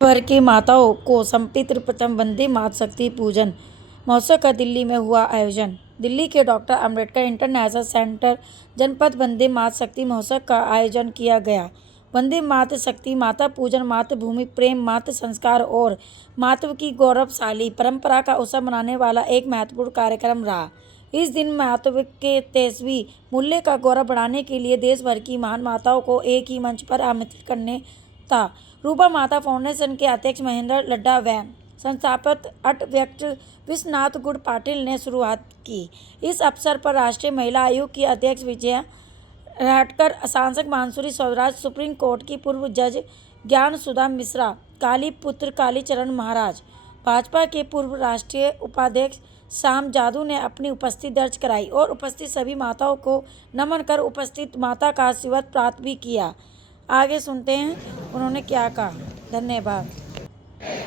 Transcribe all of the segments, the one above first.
भर की माताओं को समर्पित प्रथम वंदे मातृशक्ति पूजन महोत्सव का दिल्ली में हुआ आयोजन। दिल्ली के डॉक्टर अंबेडकर इंटरनेशनल सेंटर जनपद वंदे मातृशक्ति महोत्सव का आयोजन किया गया। वंदे मातृशक्ति माता पूजन मातृभूमि प्रेम मातृ संस्कार और मातृ की गौरवशाली परंपरा का उत्सव मनाने वाला एक महत्वपूर्ण कार्यक्रम रहा। इस दिन मातृ के तेजस्वी मूल्य का गौरव बढ़ाने के लिए देश भर की महान माताओं को एक ही मंच पर आमंत्रित करने था। रूपा माता फाउंडेशन के अध्यक्ष महेंद्र लड्डा व संस्थापक अटव्यक्त विश्वनाथ गुड़ पाटिल ने शुरुआत की। इस अवसर पर राष्ट्रीय महिला आयोग की अध्यक्ष विजया राहटकर, सांसद मानसूरी स्वराज, सुप्रीम कोर्ट की पूर्व जज ज्ञान सुधा मिश्रा, काली पुत्र कालीचरण महाराज, भाजपा के पूर्व राष्ट्रीय उपाध्यक्ष श्याम जादू ने अपनी उपस्थिति दर्ज कराई और उपस्थित सभी माताओं को नमन कर उपस्थित माता का आशीर्वाद प्राप्त भी किया। आगे सुनते हैं उन्होंने क्या कहा। धन्यवाद।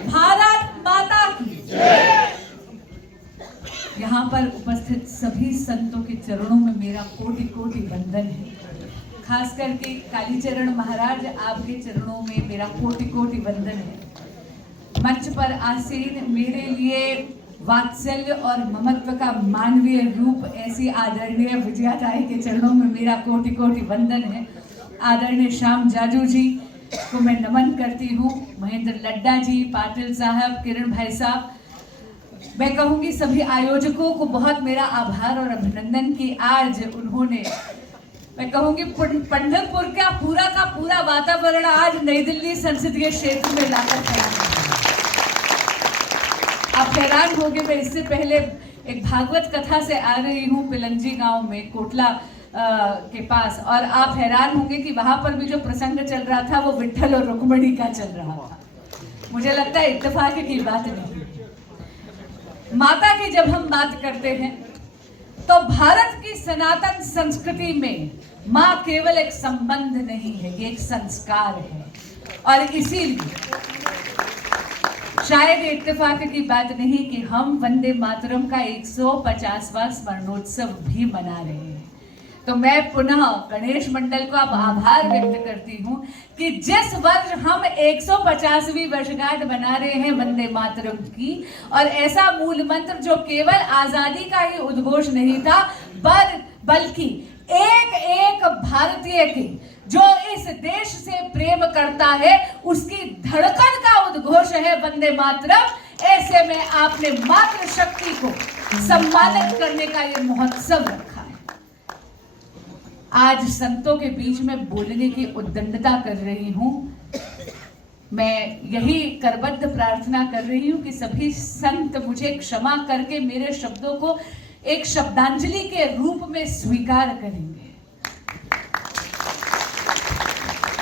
भारत माता की जय। यहाँ पर उपस्थित सभी संतों के चरणों में मेरा कोटि कोटि वंदन है। खास करके कालीचरण महाराज, आपके चरणों में मेरा कोटि कोटि वंदन है। मंच पर आसीन मेरे लिए वात्सल्य और ममत्व का मानवीय रूप ऐसी आदरणीय विजया राय के चरणों में मेरा कोटि कोटि वंदन है। आदरणीय श्याम जाजू जी को मैं नमन करती हूँ, महेंद्र लड्डा जी, पाटिल साहब, किरण भाई साहब। मैं कहूँगी सभी आयोजकों को बहुत मेरा आभार और अभिनंदन कि आज उन्होंने, मैं कहूँगी पंढरपुर का पूरा वातावरण आज नई दिल्ली संसदीय क्षेत्र में लाकर खड़ा है। आप हैरान होंगे, मैं इससे पहले एक भागवत कथा से आ रही हूँ पिलंजी गांव में कोटला के पास, और आप हैरान होंगे कि वहां पर भी जो प्रसंग चल रहा था वो विट्ठल और रुक्मिणी का चल रहा था। मुझे लगता है इत्तेफाक की बात नहीं। माता की जब हम बात करते हैं तो भारत की सनातन संस्कृति में माँ केवल एक संबंध नहीं है, ये एक संस्कार है। और इसीलिए शायद इत्तेफाक की बात नहीं कि हम वंदे मातरम का 150वां स्मरणोत्सव भी मना रहे हैं। तो मैं पुनः गणेश मंडल को अब आभार व्यक्त करती हूँ कि जिस वर्ष हम 150वीं वर्षगांठ बना रहे हैं वंदे मातरम की, और ऐसा मूल मंत्र जो केवल आजादी का ही उद्घोष नहीं था बल्कि एक एक भारतीय की जो इस देश से प्रेम करता है उसकी धड़कन का उद्घोष है वंदे मातरम। ऐसे में आपने मातृशक्ति को सम्मानित करने का ये महोत्सव रखा है। आज संतों के बीच में बोलने की उद्दंडता कर रही हूं। मैं यही करबद्ध प्रार्थना कर रही हूं कि सभी संत मुझे क्षमा करके मेरे शब्दों को एक शब्दांजलि के रूप में स्वीकार करेंगे।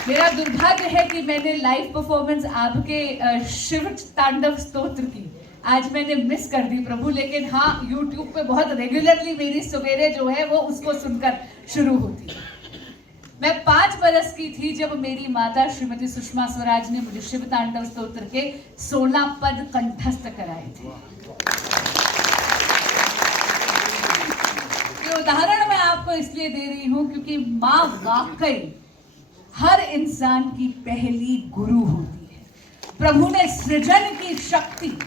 मेरा दुर्भाग्य है कि मैंने लाइव परफॉर्मेंस आपके शिव तांडव स्तोत्र की आज मैंने मिस कर दी प्रभु, लेकिन हाँ YouTube पे बहुत रेगुलरली मेरी सवेरे जो है वो उसको सुनकर शुरू होती है। मैं 5 बरस की थी जब मेरी माता श्रीमती सुषमा स्वराज ने मुझे शिव तांडव स्तोत्र के 16 पद कंठस्थ कराए थे। ये उदाहरण मैं आपको इसलिए दे रही हूं क्योंकि माँ वाकई हर इंसान की पहली गुरु होती है। प्रभु ने सृजन की शक्ति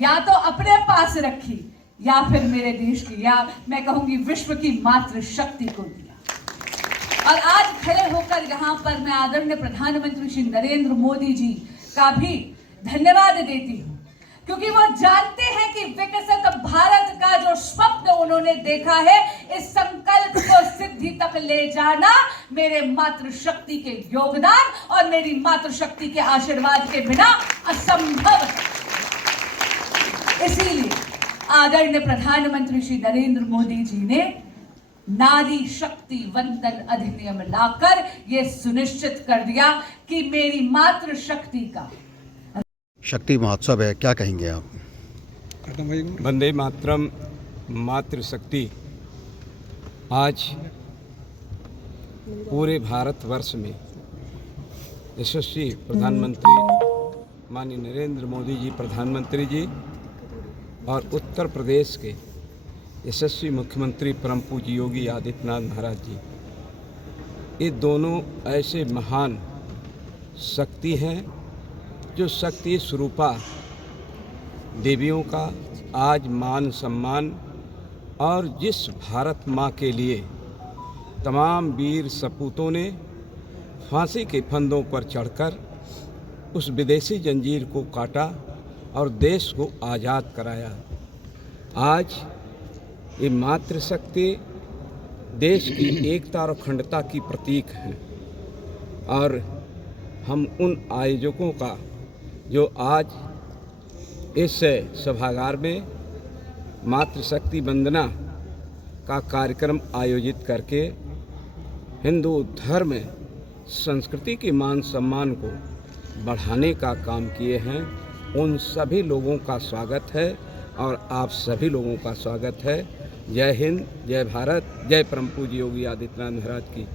या तो अपने पास रखी या फिर मेरे देश की, या मैं कहूंगी विश्व की मातृ शक्ति को दिया। और आज खड़े होकर यहाँ पर मैं आदरणीय प्रधानमंत्री श्री नरेंद्र मोदी जी का भी धन्यवाद देती हूँ, क्योंकि वो जानते हैं कि विकसित भारत का जो स्वप्न उन्होंने देखा है, इस संकल्प को सिद्धि तक ले जाना मेरे मातृशक्ति के योगदान और मेरी मातृशक्ति के आशीर्वाद के बिना असंभव है। इसीलिए आदरणीय प्रधानमंत्री श्री नरेंद्र मोदी जी ने नारी शक्ति वंदन अधिनियम लाकर यह सुनिश्चित कर दिया कि मेरी मातृशक्ति का शक्ति महोत्सव है। क्या कहेंगे आप? वंदे मातरम मातृशक्ति आज पूरे भारतवर्ष में यशस्वी प्रधानमंत्री माननीय नरेंद्र मोदी जी प्रधानमंत्री जी और उत्तर प्रदेश के यशस्वी मुख्यमंत्री परम पूज्य योगी आदित्यनाथ महाराज जी, ये दोनों ऐसे महान शक्ति हैं जो शक्ति स्वरूपा देवियों का आज मान सम्मान और जिस भारत माँ के लिए तमाम वीर सपूतों ने फांसी के फंदों पर चढ़कर उस विदेशी जंजीर को काटा और देश को आज़ाद कराया। आज ये मातृशक्ति देश की एकता और अखंडता की प्रतीक है और हम उन आयोजकों का जो आज इस सभागार में मातृशक्ति वंदना का कार्यक्रम आयोजित करके हिंदू धर्म में संस्कृति के मान सम्मान को बढ़ाने का काम किए हैं, उन सभी लोगों का स्वागत है और आप सभी लोगों का स्वागत है। जय हिंद, जय भारत, जय परम पूज्य योगी आदित्यनाथ महाराज की।